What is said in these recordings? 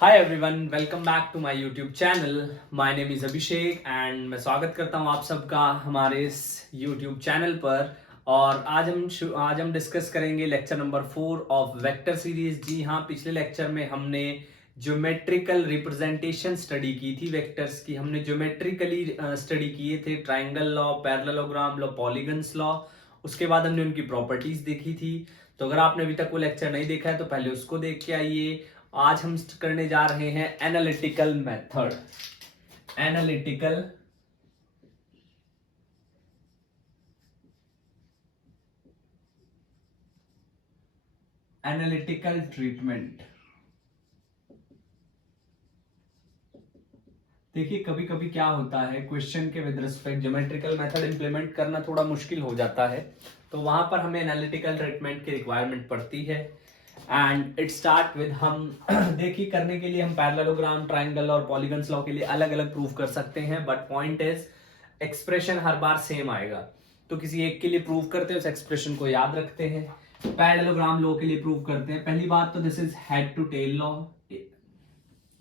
Hi everyone, welcome back to my YouTube channel. My name is Abhishek and मैं स्वागत करता हूं आप सबका हमारे इस यूट्यूब चैनल पर। और आज हम डिस्कस करेंगे lecture number 4 of vector series. जी हाँ, पिछले लेक्चर में हमने ज्योमेट्रिकल रिप्रेजेंटेशन स्टडी की थी वेक्टर्स की। हमने ज्योमेट्रिकली स्टडी किए थे triangle law, parallelogram law, polygons law. उसके बाद हमने उनकी प्रॉपर्टीज देखी थी। तो अगर आपने अभी तक वो लेक्चर नहीं देखा है तो पहले उसको देख के आइए। आज हम करने जा रहे हैं analytical method. Analytical analytical treatment. देखिए, कभी कभी क्या होता है, क्वेश्चन के with respect geometrical method implement करना थोड़ा मुश्किल हो जाता है, तो वहां पर हमें एनालिटिकल ट्रीटमेंट की रिक्वायरमेंट पड़ती है। एंड इट स्टार्ट विद हम देखिए, करने के लिए हम पैरेललोग्राम, ट्राइंगल और पॉलीगन्स लॉ के लिए अलग अलग प्रूफ कर सकते हैं, but point is expression her bar same आएगा। तो किसी एक के लिए प्रूव करते हैं, उस एक्सप्रेशन को याद रखते हैं। पैरेललोग्राम लॉ के लिए प्रूव करते हैं। पहली बात तो this is head to tail law,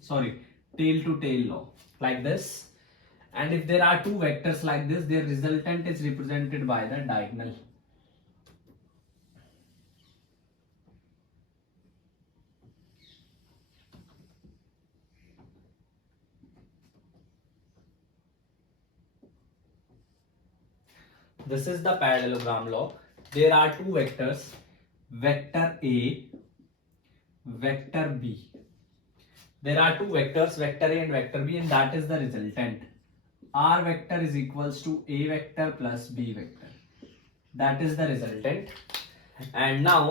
sorry, tail to tail law, like this. And if there are two vectors like this, their resultant is represented by the diagonal. This is the parallelogram law. There are two vectors, vector A, vector B. There are two vectors, vector A and vector B, and that is the resultant. R vector is equals to A vector plus B vector. That is the resultant. And now,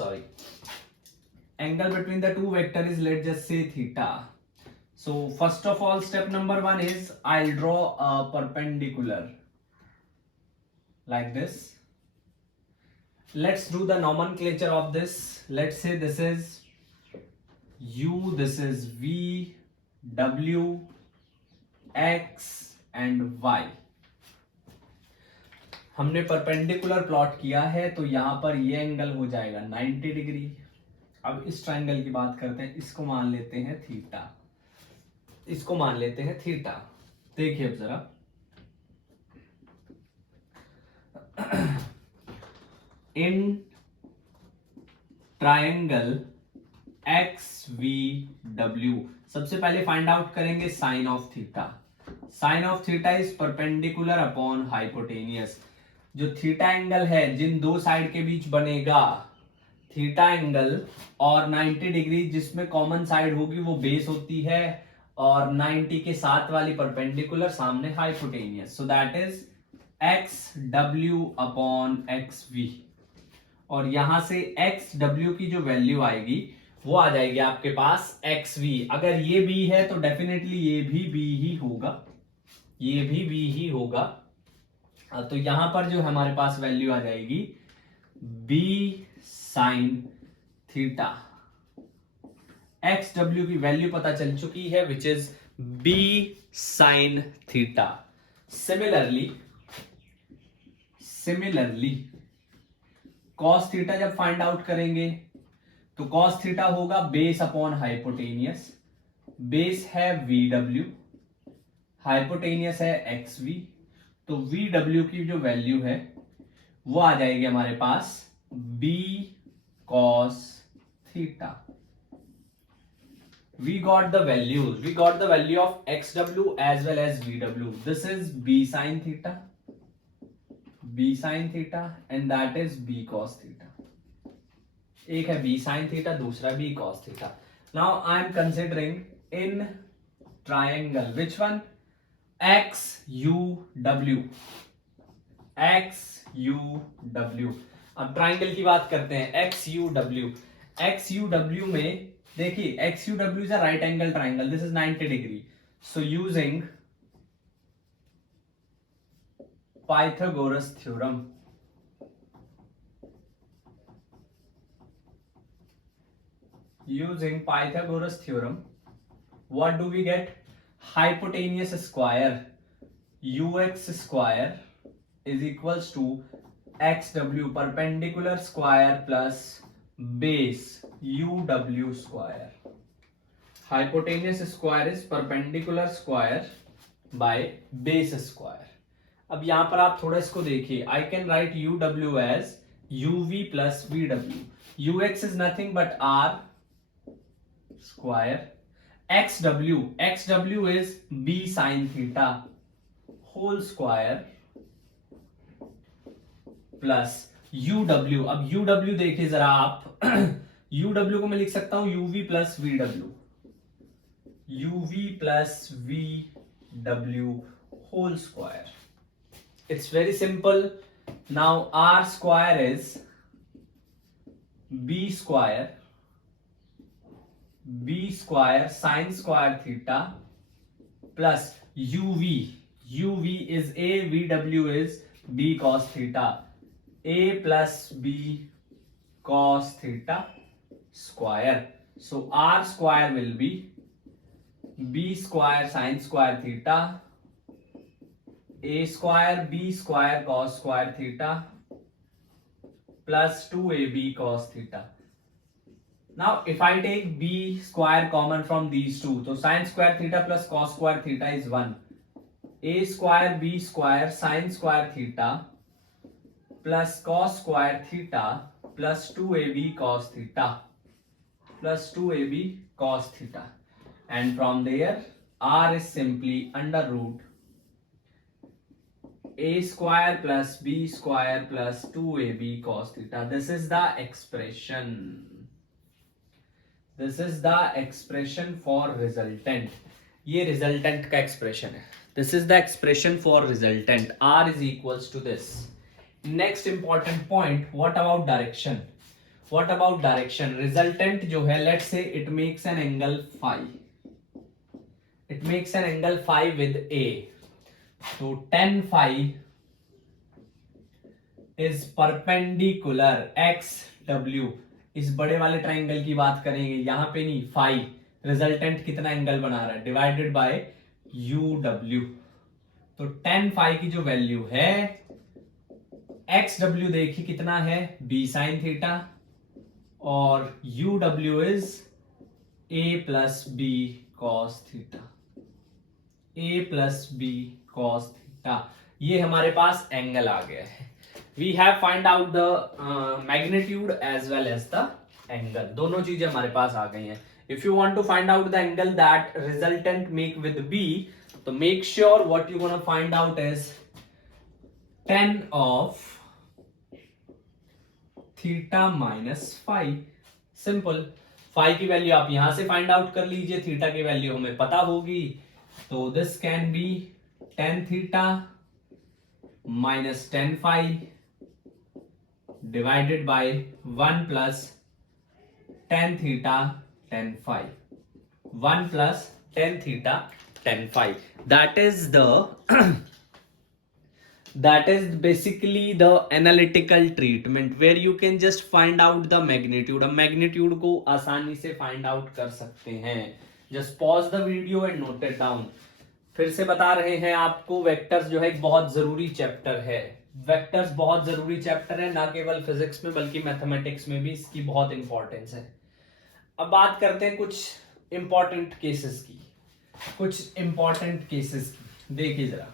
sorry, angle between the two vectors is, let's just say, theta. So first of all, step number 1 is I'll draw a perpendicular like this. Let's do the nomenclature of this. Let's say this is U, this is V, W, X and Y. हमने perpendicular plot किया है, तो यहां पर ये angle हो जाएगा 90 degree. अब इस ट्राइंगल की बात करते हैं, इसको मान लेते हैं थीटा, इसको मान लेते हैं थीटा। देखिए अब जरा, इन ट्राइंगल XVW सबसे पहले फाइंड आउट करेंगे sine of theta. Sine of theta is perpendicular upon hypotenuse. जो थीटा एंगल है जिन दो साइड के बीच बनेगा, थीटा एंगल और 90 डिग्री जिसमें कॉमन साइड होगी वो बेस होती है, और 90 के साथ वाली परपेंडिकुलर सामने hypotenuse. So that is XW upon XV। और यहां से XW की जो वैल्यू आएगी वो आ जाएगी आपके पास XV। अगर ये B है तो डेफिनेटली ये भी B ही होगा, ये भी B ही होगा। तो यहां पर जो हमारे पास वैल्यू आ जाएगी B साइन थीटा। XW की वैल्यू पता चल चुकी है, which is B sine theta. Similarly cos theta जब फाइंड आउट करेंगे तो cos थीटा होगा बेस अपॉन हाइपोटेनियस। बेस है VW, हाइपोटेनियस है XV। तो VW की जो वैल्यू है वो आ जाएगी हमारे पास B cos theta. We got the values. We got the value of XW as well as VW. This is B sin theta, B sin theta, and that is B cos theta. एक है B sin theta, दूसरा B cos theta. Now I am considering in triangle which one? XUW. XUW. अब triangle की बात करते हैं, XUW। XUW में देखिए, XUW is a right angle triangle. This is 90 degree. So using Pythagoras theorem, what do we get? Hypotenuse square UX square is equals to XW perpendicular square plus base UW square. Hypotenuse square is perpendicular square by base square. अब यहां पर आप थोड़ा इसको देखिए, I can write U W as U V plus V W. U X is nothing but R square, X W is B sine theta whole square plus U W. अब U W देखिए जरा आप U W को मैं लिख सकता हूं U V plus V W, U V plus V W whole square. It's very simple. Now r square is b square sine square theta plus uv. uv is a, vw is b cos theta, a plus b cos theta square. So r square will be b square sine square theta, a square b square cos square theta plus 2ab cos theta. Now if I take b square common from these two, so sin square theta plus cos square theta is 1, a square b square sin square theta plus cos square theta plus 2ab cos theta plus 2ab cos theta, and from there r is simply under root a square plus b square plus 2ab cos theta. This is the expression. This is the expression for resultant. ये resultant का expression है. This is the expression for resultant. R is equals to this. Next important point. What about direction? What about direction? Resultant जो है, let's say it makes an angle phi. It makes an angle phi with A. तो tan phi is perpendicular x w. इस बड़े वाले triangle की बात करेंगे, यहां पे नहीं, फाई रिजल्टेंट कितना एंगल बना रहा है डिवाइडेड बाय यू डब्ल्यू। तो tan फाई की जो वैल्यू है एक्स डब्ल्यू देखिए कितना है बी साइन थीटा, और U W is A plus B cos theta, A plus B cos theta. ये हमारे पास एंगल आ गया है। We have find out the magnitude as well as the angle. दोनों चीजें हमारे पास आ गई हैं. If you want to find out the angle that resultant make with B, तो make sure what you gonna find out is tan of theta minus phi. Simple. Phi की value आप यहां से फाइंड आउट कर लीजिए, theta की value हमें पता होगी, तो this can be tan theta minus tan phi divided by 1 plus tan theta tan phi, 1 plus tan theta tan phi. That is the that is basically the analytical treatment where you can just find out the magnitude. अब magnitude को आसानी से find out कर सकते हैं. Just pause the video and note it down. फिर से बता रहे हैं आपको, वेक्टर्स जो है एक बहुत जरूरी चैप्टर है. वेक्टर्स बहुत जरूरी चैप्टर है, ना केवल फिजिक्स में बल्कि मैथमेटिक्स में भी इसकी बहुत इंपॉर्टेंस है. अब बात करते हैं कुछ इंपॉर्टेंट केसेस की, कुछ इंपॉर्टेंट केसेस की. देखिए जरा,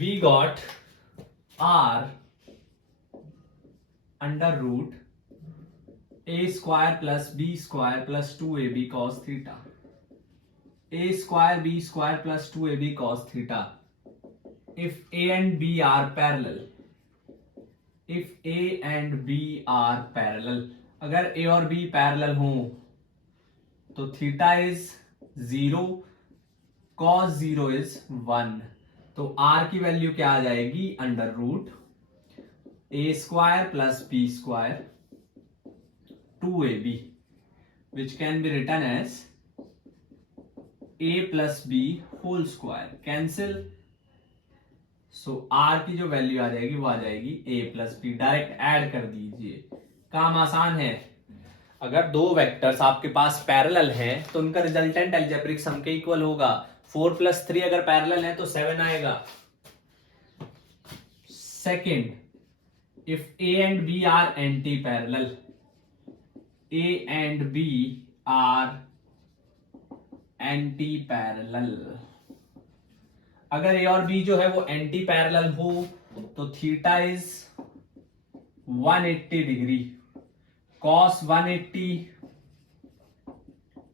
we got r under root a square plus b square plus 2ab cos theta, a square b square plus 2ab cos theta if a and b are parallel. if a and b are parallel, अगर a और b parallel हो तो theta is 0, cos 0 is 1. तो r की value क्या आ जाएगी, under root a square plus b square 2ab, which can be written as a plus b whole square. Cancel, so r की जो वैल्यू आ जाएगी वो आ जाएगी a plus b. Direct add कर दीजिए, काम आसान है. अगर दो वेक्टर्स आपके पास पैरेलल हैं तो उनका रिजल्टेंट अलजेब्रिक सम के इक्वल होगा। 4+3 अगर पैरेलल है तो 7 आएगा। Second, if A and B are anti parallel, A and B are anti parallel, अगर ए और बी जो है वो एंटी पैरेलल हो तो थीटा इज 180 डिग्री, कॉस 180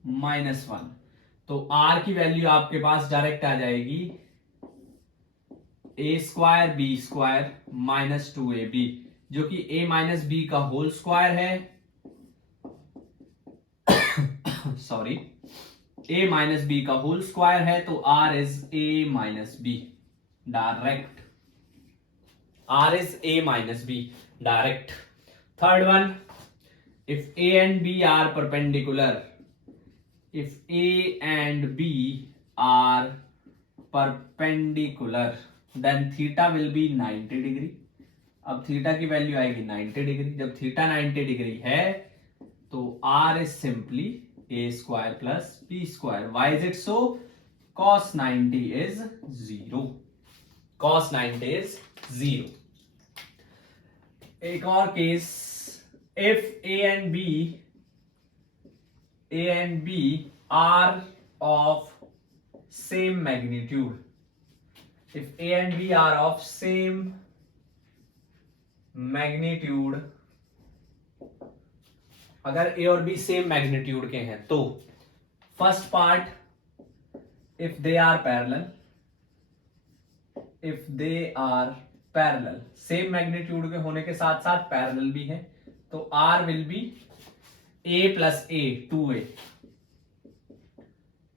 -1, तो आर की वैल्यू आपके पास डायरेक्ट आ जाएगी a² b² -2ab, जो कि a माइनस बी का होल स्क्वायर है, सॉरी, a माइनस बी का होल स्क्वायर है, तो r is a minus B direct, r is a minus B direct. Third one, if a and b are perpendicular, if a and b are perpendicular then theta will be 90 degree. अब theta की value आएगी 90 degree. जब theta 90 degree है तो r is simply a² plus b²। why is it so? cos 90 is 0, cos 90 is 0। एक और case, if a and b are of same magnitude, if a and b are of same magnitude, अगर a और b same magnitude के हैं तो first part, if they are parallel, if they are parallel, same magnitude के होने के साथ साथ पैरेलल भी है, तो r will be a plus a 2a।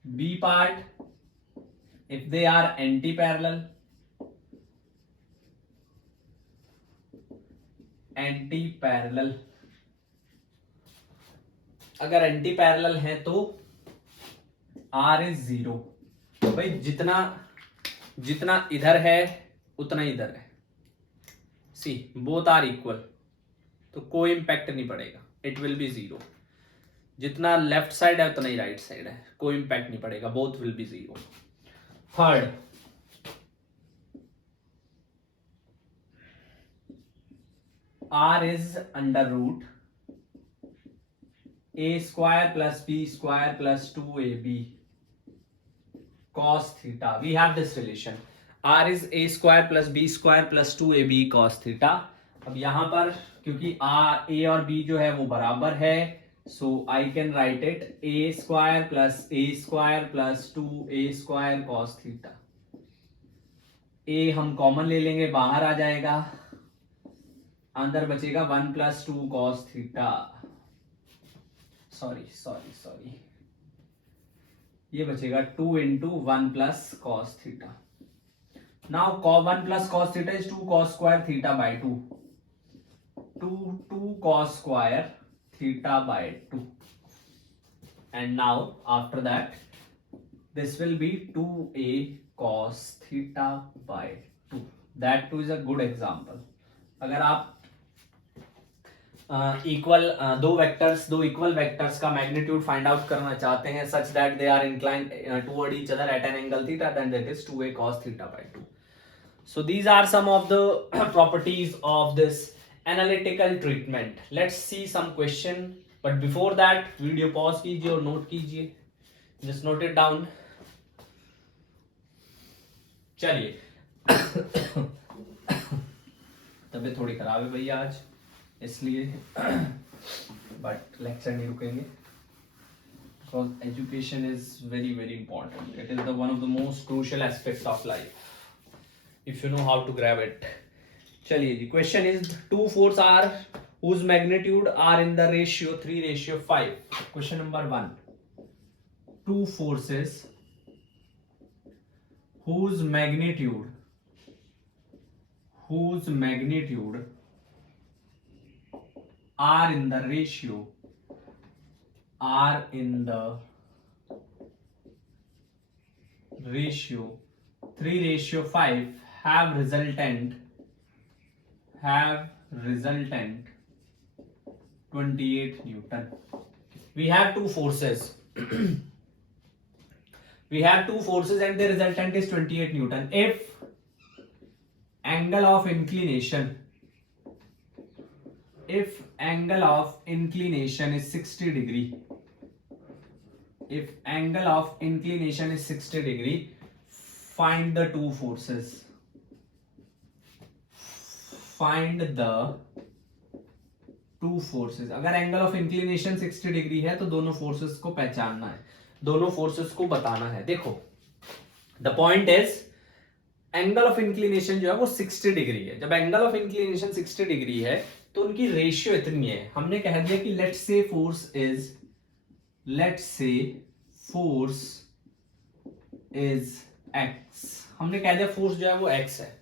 b part, if they are anti parallel, anti parallel, अगर एंटी पैरेलल है तो r इज 0। भाई जितना जितना इधर है उतना इधर है, सी बोथ आर इक्वल, तो कोई इंपैक्ट नहीं पड़ेगा, इट विल बी 0। जितना लेफ्ट साइड है उतना ही राइट साइड है, कोई इंपैक्ट नहीं पड़ेगा, both will be 0। Third, r is under root a² plus b² plus 2ab cos theta, we have this relation, r is a² plus b² plus 2ab cos theta। अब यहां पर क्योंकि a और b जो है वो बराबर है, so I can write it a² plus a² plus 2a² cos theta। a हम कॉमन ले लेंगे, बाहर आ जाएगा, अंदर बचेगा 1 plus 2 cos theta, सॉरी ये बचेगा 2 into 1 plus cos theta। now 1 plus cos theta is 2 cos square theta by 2, 2 cos square theta by 2, and now after that this will be 2a cos theta by 2। that too is a good example। अगर आप दो equal vectors का magnitude find out करना चाहते हैं such that they are inclined toward each other at an angle theta, then that is 2a cos theta by 2। so these are some of the properties of this analytical treatment। let's see some question, but before that video pause कीजिए और note कीजिए, just note it down। चलिए तबीयत थोड़ी खराब है भैया आज, इसलिए बट लेक्चर नहीं रुकेंगे, because education is very very important, it is the one of the most crucial aspects of life if you know how to grab it. चलिए जी, question is 2 forces are whose magnitude are in the ratio 3:5। Question number 1, 2 forces whose magnitude are in the ratio 3:5 have resultant 28 Newton। we have two forces. We have two forces and the resultant is 28 Newton. If angle of inclination is 60 degree, if angle of inclination is 60 degree, find the two forces. Find the two forces. अगर angle of inclination 60 degree है तो दोनों forces को पहचानना है, दोनों forces को बताना है. देखो, the point is angle of inclination जो है वो 60 डिग्री है. जब एंगल ऑफ इंक्लिनेशन 60 डिग्री है तो उनकी रेशियो इतनी है. हमने कह दिया कि let's say force is x. हमने कह दिया फोर्स जो है वो x है,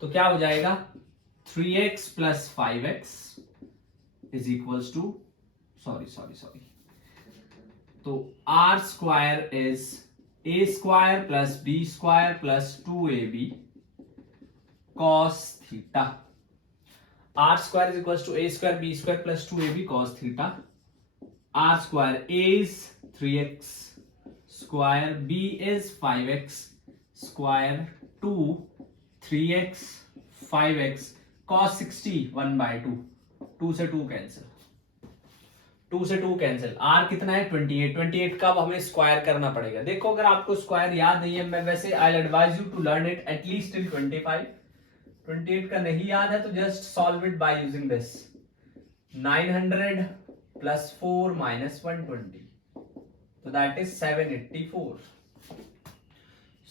तो क्या हो जाएगा 3x plus 5x is equals to sorry तो r square is a square plus b square plus 2ab cos theta. r square is equals to a square b square plus 2ab cos theta. r square a is 3x square, b is 5x square, 2 3x 5x cos 60 1/2. 2 से 2 cancel, 2 से 2 cancel. r कितना है 28. 28 का अब हमें square करना पड़ेगा. देखो, अगर आपको स्क्वायर याद नहीं है, मैं वैसे I will advise you to learn it at least till 25. 28 का नहीं याद है तो just solve it by using this. 900 प्लस 4 माइनस 120, so that is 784.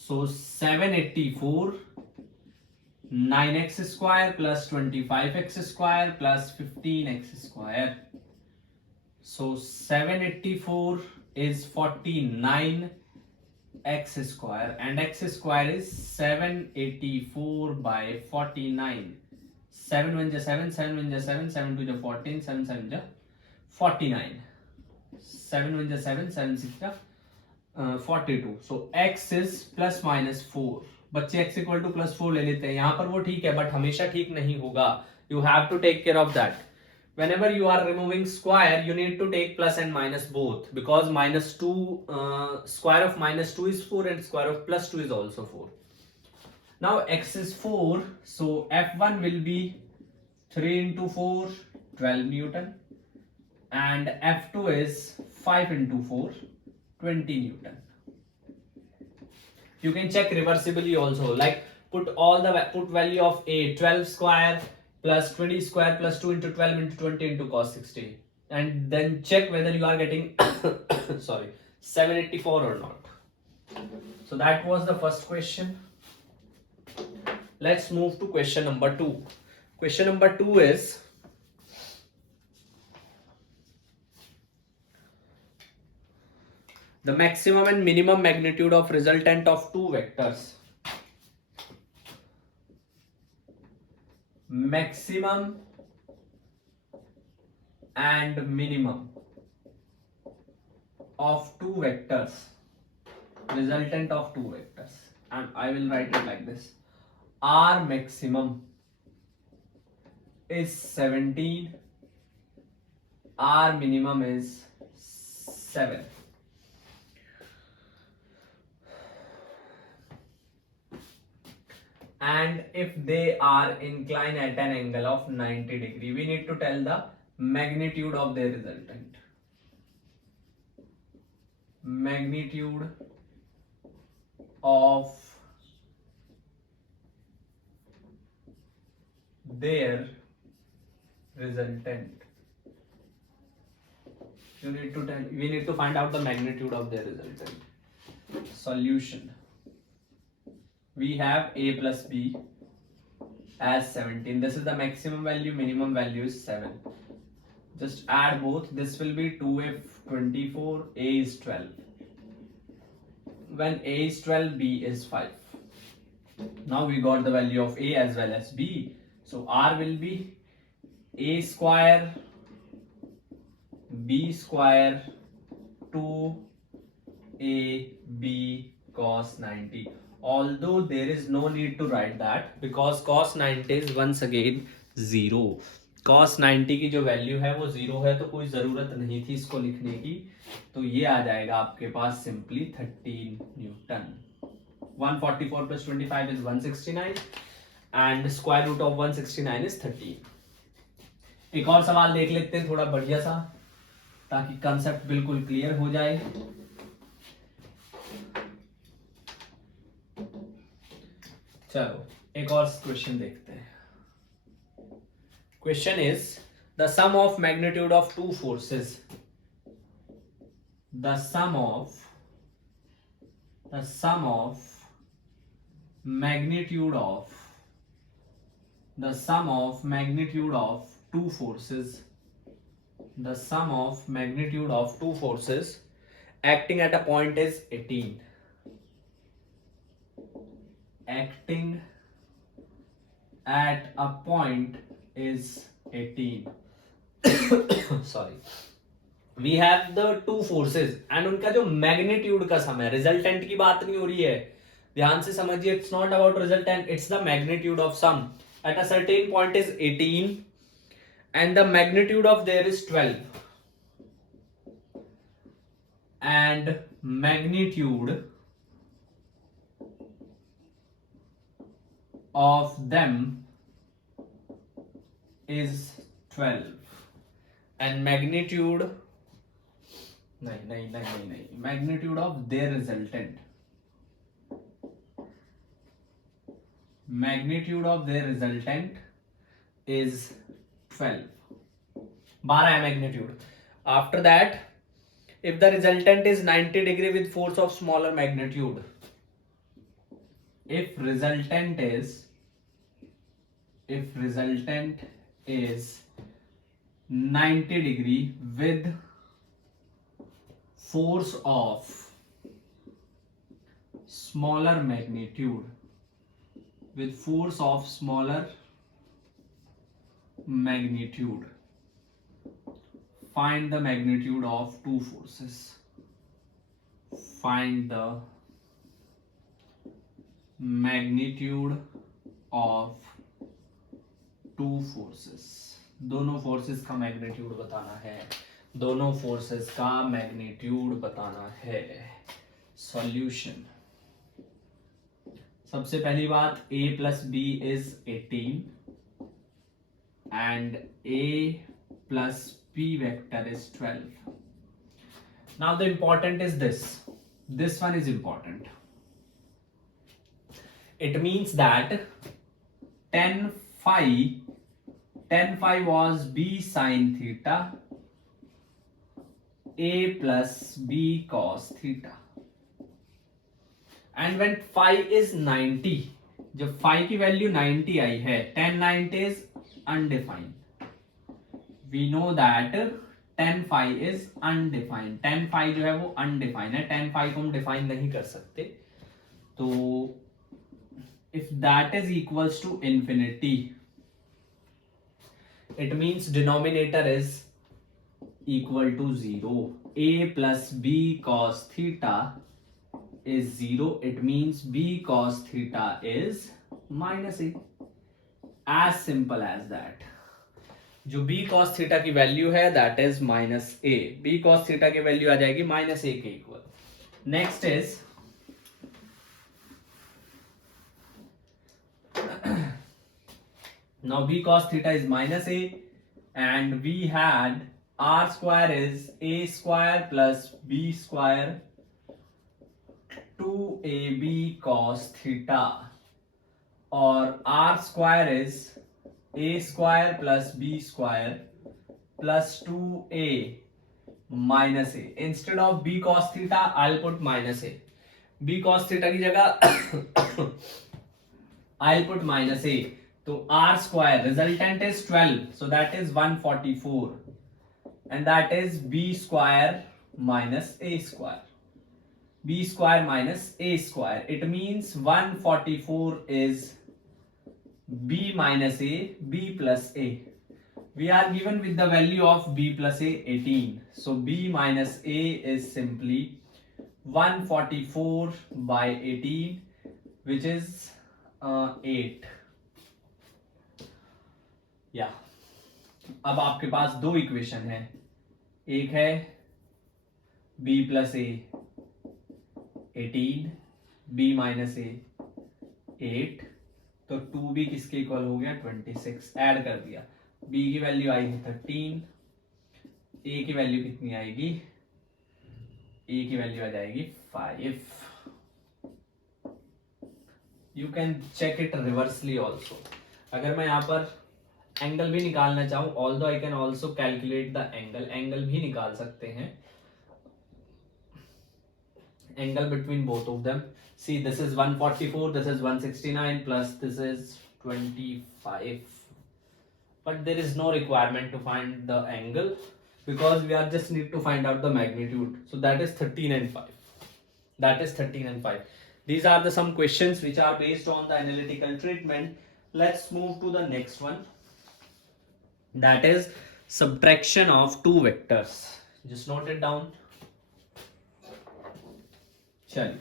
So 784 9x square plus 25x square plus 15x square. So 784 is 49x square and x square is 784 by 49. 7 1 7, 7 1 7, 7 2 14, 7 7 49. 7 1 7, 7 6 42. So x is plus minus 4. बच्चे x equal two plus 4 ले लेते हैं. यहां पर वो ठीक है, बट हमेशा ठीक नहीं होगा. You have to take care of that. Whenever you are removing square, you need to take plus and minus both, because minus 2 square of minus 2 is 4 and square of plus 2 is also 4. Now x is 4, so F1 will be 3 into 4 12 Newton and F2 is 5 into 4 20 Newton. You can check reversibly also, like put value of a 12 square plus 20 square plus 2 into 12 into 20 into cos 60, and then check whether you are getting 784 or not. So that was the first question. Let's move to question number 2. Question number 2 is the maximum and minimum magnitude of resultant of two vectors. Maximum and minimum of two vectors, resultant of two vectors, and I will write it like this. R maximum is 17, R minimum is 7. And if they are inclined at an angle of 90 degree, we need to tell the magnitude of their resultant. Magnitude of their resultant. We need to find out the magnitude of their resultant. Solution. We have a plus b as 17. This is the maximum value, minimum value is 7. Just add both. This will be 2f 24, a is 12. When a is 12, b is 5. Now we got the value of a as well as b. So r will be a square b square 2ab cos 90. Although there is no need to write that, because cos 90 is once again 0. cos 90 की जो value है वो 0 है, तो कोई जरूरत नहीं थी इसको लिखने की. तो ये आ जाएगा आपके पास simply 13 Newton. 144 plus 25 is 169 and square root of 169 is 13। एक और सवाल देख लेते हैं थोड़ा बढ़िया सा, ताकि कंसेप्ट बिल्कुल क्लियर हो जाए। चलो एक और क्वेश्चन देखते हैं। Question is the sum of magnitude of two forces, the sum of magnitude of two forces, the sum of magnitude of two forces acting at a point is 18, acting at a point is 18 sorry, we have the two forces and उनका जो magnitude का सम है, resultant की बात नहीं हो रही है, ध्यान से समझिए, it's not about resultant, it's the magnitude of sum at a certain point is 18 and the magnitude of their is 12 and magnitude of them is 12 and magnitude नहीं, magnitude of their resultant, magnitude of their resultant is 12, 12 है magnitude. After that if the resultant is 90 degree with force of smaller magnitude, if resultant is 90 degree with force of smaller magnitude, find the magnitude of two forces, find the magnitude of two forces, दोनों forces का magnitude बताना है, दोनों forces का magnitude बताना है। Solution, सबसे पहली बात, a plus b is 18 and a plus b vector is 12। Now the important is this one is important. It means that tan phi was b sin theta a plus b cos theta, and when phi is 90, जब phi की value 90 आई है, tan 90 is undefined, we know that tan phi is undefined, tan phi जो है वो undefined है, tan phi को हम define नहीं कर सकते, तो if that is equals to infinity, it means denominator is equal to 0, a plus b cos theta is 0, it means b cos theta is minus a, as simple as that। जो b cos theta की value है that is minus a, b cos theta की value आ जाएगी minus a के equal. Next is now b cos theta is minus a and we had r square is a square plus b square 2ab cos theta, और r square is a square plus b square plus 2a minus a। instead of b cos theta I'll put minus a, b cos theta की जगह I'll put minus a, तो r square resultant is 12, so that is 144 and that is b square minus a square, b square minus a square, it means 144 is b minus a, b plus a, we are given with the value of b plus a 18, so b minus a is simply 144 by 18 which is 8। या अब आपके पास दो equation है, एक है b plus a 18, b minus a 8, तो 2b किसके equal हो गया 26, ऐड कर दिया, b की वैल्यू आएगी 13, a की वैल्यू कितनी आएगी, a की वैल्यू आ जाएगी 5. You can check it reversely also. अगर मैं यहाँ पर एंगल भी निकालना चाहूँ, although I can also calculate the angle, angle भी निकाल सकते हैं, angle between both of them. See this is 144, this is 169 plus this is 25, but there is no requirement to find the angle because we are just need to find out the magnitude. So that is 13 and 5. That is 13 and 5. These are the some questions which are based on the analytical treatment. Let's move to the next one. That is subtraction of two vectors. Just note it down. चलिए,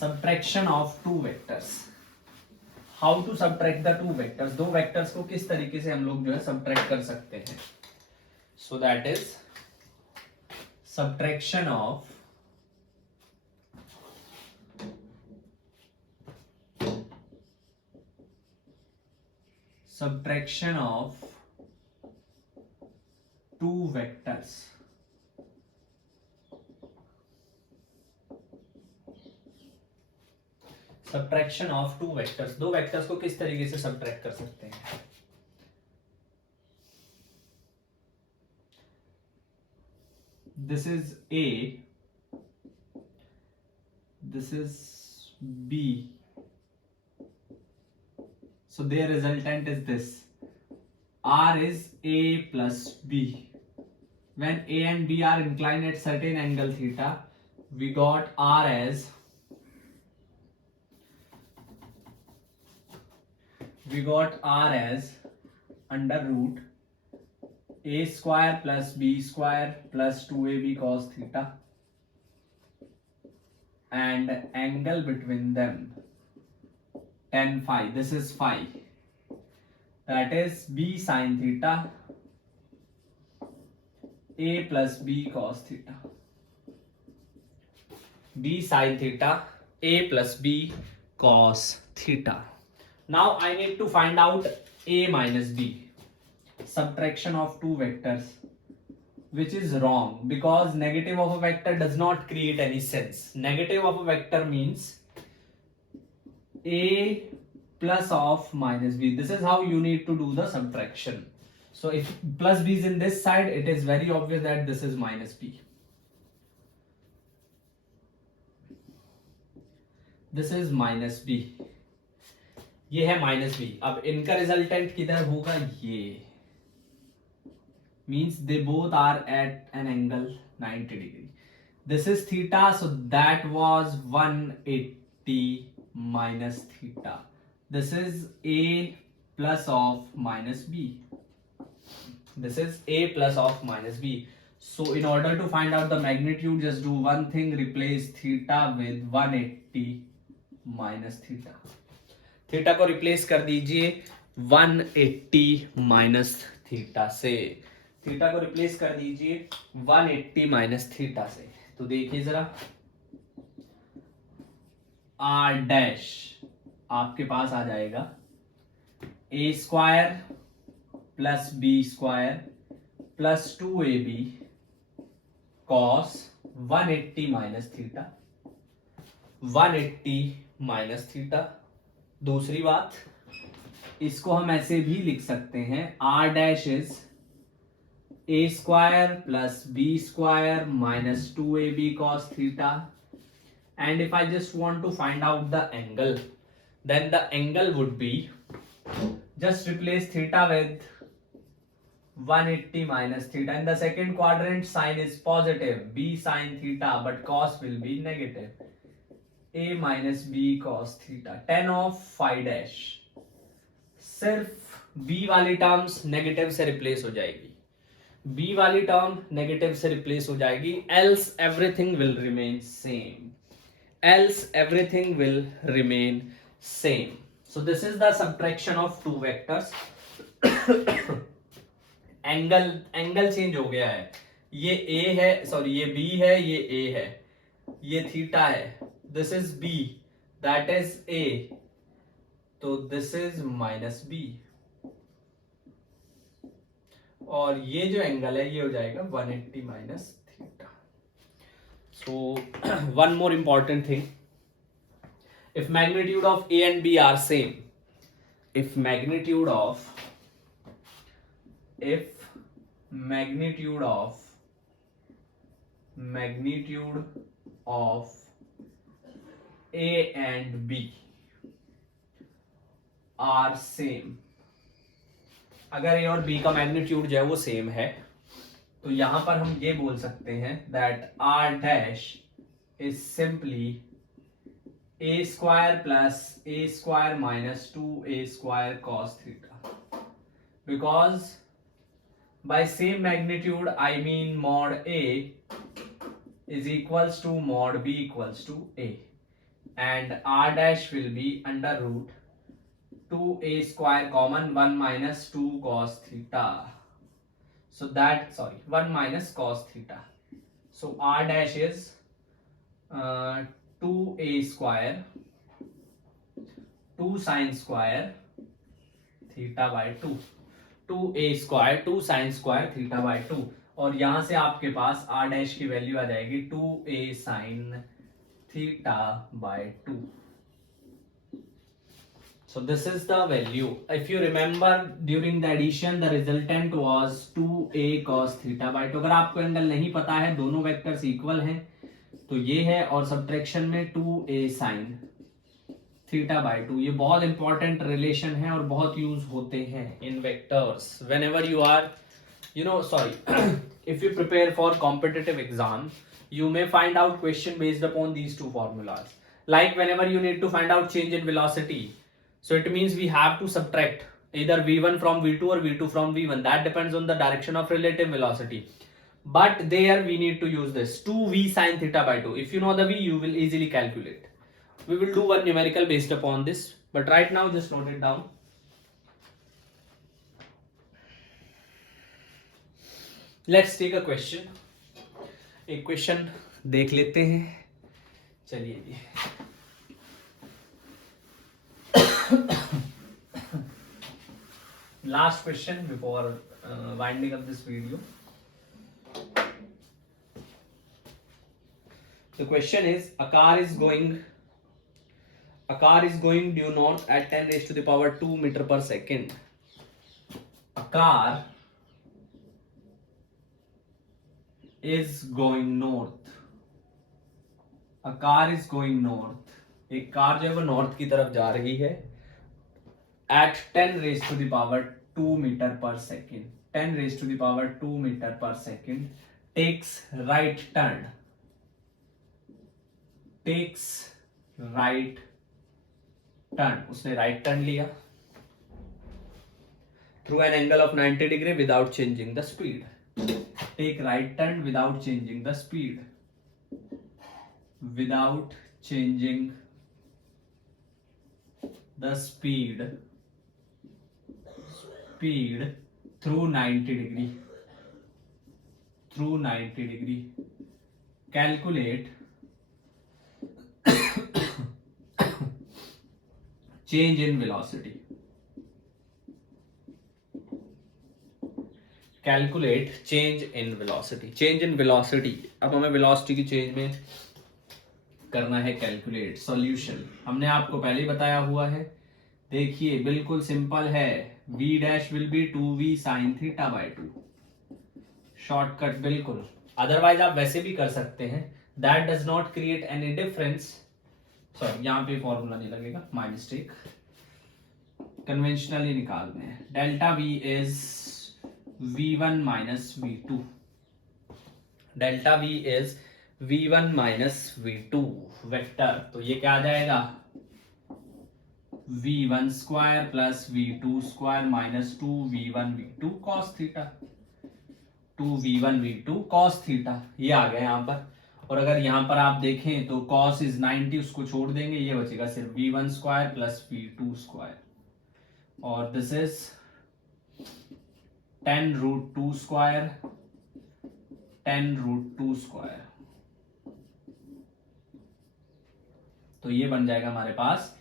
subtraction of two vectors. How to subtract the two vectors? दो vectors को किस तरीके से हम लोग जो है subtract कर सकते हैं? So that is subtraction of two vectors. Subtraction of two vectors. दो vectors को किस तरीके से subtract कर सकते हैं? This is A, this is B. So their resultant is this. R is A plus B. When A and B are inclined at certain angle theta, we got R as under root A square plus B square plus 2AB cos theta, and angle between them tan phi. This is phi. That is B sin theta A plus B cos theta. B sin theta A plus B cos theta. Now I need to find out A minus B. Subtraction of two vectors, which is wrong because negative of a vector does not create any sense. Negative of a vector means A plus of minus B. This is how you need to do the subtraction. So if plus B is in this side, it is very obvious that this is minus B. This is minus B. ये है minus B. अब इनका resultant किधर होगा, ये means they both are at an angle 90 degree. This is theta, so that was 180 minus theta. This is A plus of minus B. This is A plus of minus B. So in order to find out the magnitude, just do one thing, replace theta with 180 minus theta. Theta को replace कर दीजिए 180 minus theta से. Theta को replace कर दीजिए 180 minus theta से. तो देखिए जरा, आर डैश आपके पास आ जाएगा a square plus b square plus 2ab cos 180 minus theta. 180 minus theta. दूसरी बात, इसको हम ऐसे भी लिख सकते हैं, r dash is a square plus b square minus 2ab cos theta. And if I just want to find out the angle, then the angle would be, just replace theta with 180 minus theta. In the second quadrant, sine is positive, b sin theta, but cos will be negative. A minus b cos theta, tan of phi dash. सिर्फ b वाली terms negative से replace हो जाएगी, b वाली term negative से replace हो जाएगी, else everything will remain same. Else everything will remain same. So this is the subtraction of two vectors. Angle change हो गया है, ये ए है, सॉरी ये बी है, ये ए है, ये थीटा है, this is B, that is A, तो दिस इज माइनस बी, और ये जो एंगल है ये हो जाएगा 180 minus theta. So one more important thing, if magnitude of a and b are same, if magnitude of a and b are same, अगर A और बी का मैग्नीट्यूड जो है वो सेम है, तो यहां पर हम ये बोल सकते हैं that R dash is simply A square plus A square minus 2a² cos theta, because by same magnitude I mean mod A is equals to mod B equals to A, and r dash will be under root 2a square common 1 minus 2 cos theta, so that, sorry, 1 minus cos theta, so r dash is 2a square 2 sin square theta by 2, 2a square 2 sin square theta by 2, और यहां से आपके पास r dash की value आ जाएगी 2a sin theta by 2. So this is the value. If you remember during the addition the resultant was 2a cos theta by 2. अगर आपको angle नहीं पता है, दोनों वेक्टर्स इक्वल हैं, तो ये है, और सब्ट्रैक्शन में 2a sin थीटा बाय 2, ये बहुत इंपॉर्टेंट रिलेशन है और बहुत यूज होते हैं इन vectors whenever you are if you prepare for competitive exam, you may find out question based upon these two formulas, like whenever you need to find out change in velocity, so it means we have to subtract either v1 from v2 or v2 from v1, that depends on the direction of relative velocity, but there we need to use this 2v sin theta by 2. If you know the v, you will easily calculate. We will do one numerical based upon this, but right now just note it down. Let's take a question. एक question देख लेते हैं, चलिए जी. Last question before winding up this video. The question is, a car is going due north at 10 raised to the power 2 meter per second. A car is going north. A car is going north. एक car जो है वो north की तरफ जा रही है at 10 raised to the power 2 meter per second. 10 raised to the power 2 meter per second. Takes right turn. उसने राइट टर्न लिया through an angle of 90 degree without changing the speed. Take right turn without changing the speed. Without changing the speed through 90 degree. Calculate change in velocity. Calculate change in velocity. Change in velocity. अब हमें velocity की change में करना है calculate. Solution हमने आपको पहले ही बताया हुआ है, देखिए बिल्कुल सिंपल है. v dash will be 2v sin theta by 2. Shortcut बिल्कुल, अदरवाइज आप वैसे भी कर सकते हैं. That does not create any difference. Sorry, यहाँ पे फॉर्मूला नहीं लगेगा, माय मिस्टेक. कन्वेंशनली निकालते हैं. Delta v is v1 minus v2. Delta v is v1 minus v2 vector. तो ये क्या आ जाएगा, v1 square plus v2 square minus 2v1 v2 cos theta. 2v1 v2 cos theta ये आ गया यहाँ पर. और अगर यहाँ पर आप देखें तो cos इज 90, उसको छोड़ देंगे, ये बचेगा सिर्फ v1 square plus v2 square, और दिस इज 10 रूट 2 स्क्वायर 10√2²। तो ये बन जाएगा हमारे पास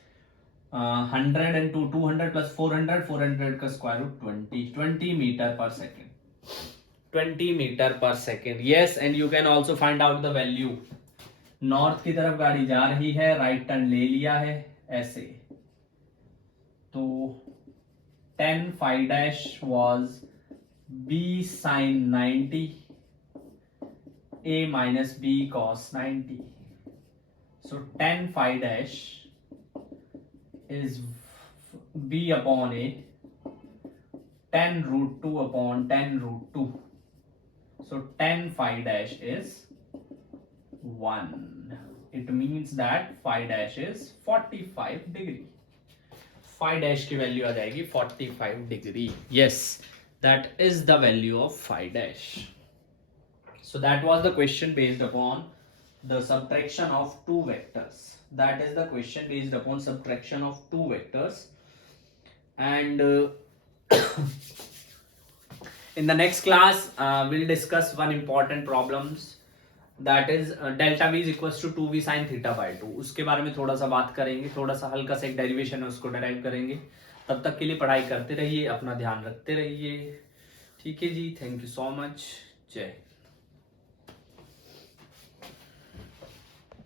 102, 200 प्लस 400, 400 का स्क्वायर रूट 20 मीटर पर सेकेंड, 20 मीटर पर second. Yes, and you can also find out the value. North की तरफ गाड़ी जा रही है, राइट टर्न ले लिया है ऐसे, तो 10 phi dash was b sin 90 a minus b cos 90. So 10 phi dash is b upon a, 10√2 upon 10√2. So 10 phi dash is 1. It means that phi dash is 45 degree. phi dash की value आ जाएगी 45 degree. Yes, that is the value of phi dash. So that was the question based upon the subtraction of two vectors. That is the question based upon subtraction of two vectors. And in the next class, we'll discuss one important problems. That is delta v is equals to 2v sin theta by 2. उसके बारे में थोड़ा सा बात करेंगे, थोड़ा सा हल्का सा एक डेरिवेशन है उसको डेराइव करेंगे. तब तक के लिए पढ़ाई करते रहिए, अपना ध्यान रखते रहिए. ठीक है जी, थैंक यू सो मच. जय